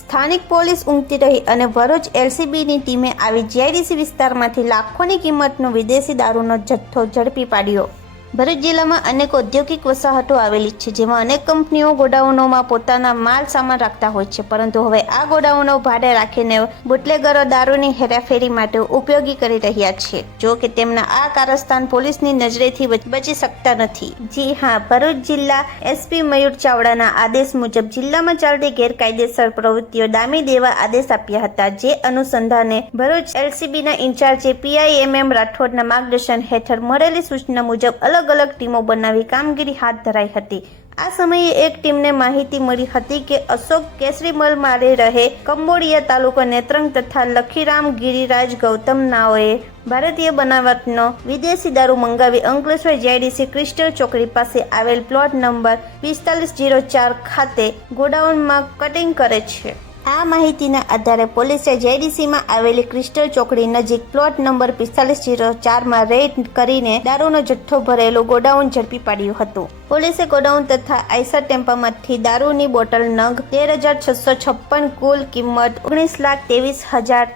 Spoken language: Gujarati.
સ્થાનિક પોલીસ ઊંઘતી રહી અને ભરૂચ એલસીબીની ટીમે આવી જીઆઈડીસી વિસ્તારમાંથી લાખોની કિંમતનો વિદેશી દારૂનો જથ્થો ઝડપી પાડ્યો। ભરૂચ જિલ્લામાં અનેક ઔદ્યોગિક વસાહતો આવેલી છે, જેમાં અનેક કંપનીઓ ગોડાઉનોમાં પોતાના માલ સામાન રાખતા હોય છે, પરંતુ હવે આ ગોડાઉનો ભાડે રાખીને બુટલેગરો દારૂની હેરાફેરી માટે ઉપયોગી કરી રહ્યા છે, જો કે તેમના આ કારસ્તાન પોલીસની નજરેથી બચી શકતા નથી। જી હા, ભરૂચ જિલ્લા એસપી મયુર ચાવડાના આદેશ મુજબ જિલ્લામાં ચાલતી ગેરકાયદેસર પ્રવૃત્તિઓ ડામી દેવા આદેશ આપ્યા હતા, જે અનુસંધાને ભરૂચ એલસીબીના ઇન્ચાર્જે પીઆઈ રાઠોડના માર્ગદર્શન હેઠળ મળેલી સૂચના મુજબ અલગ ટીમો બનાવી કામગીરી હાથ ધરાઈ હતી। આ સમયે એક ટીમને માહિતી મળી હતી કે અશોક કેસરીમલ મારે રહે કંબોડિયા તાલુકો નેત્રંગ તથા લખીરામ ગિરિરાજ ગૌતમ નાઓએ ભારતીય બનાવટનો વિદેશી દારૂ મંગાવી અંકલેશ્વર જીઆઈડીસી ક્રિસ્ટલ ચોકડી પાસે આવેલ પ્લોટ નંબર 4504 ખાતે ગોડાઉનમાં કટિંગ કરે છે। આ માહિતીના આધારે પોલીસે જીઆઈડીસીમાં આવેલી ક્રિસ્ટલ ચોકડી નજીક પ્લોટ નંબર 4504માં રેડ કરીને દારૂનો જથ્થો ભરેલું ગોડાઉન ઝડપી પાડ્યું હતું। પોલીસે ગોડાઉન તથા આઈસર ટેમ્પામાંથી દારૂની બોટલ નંગ 13,656 કુલ કિંમત 19,23,000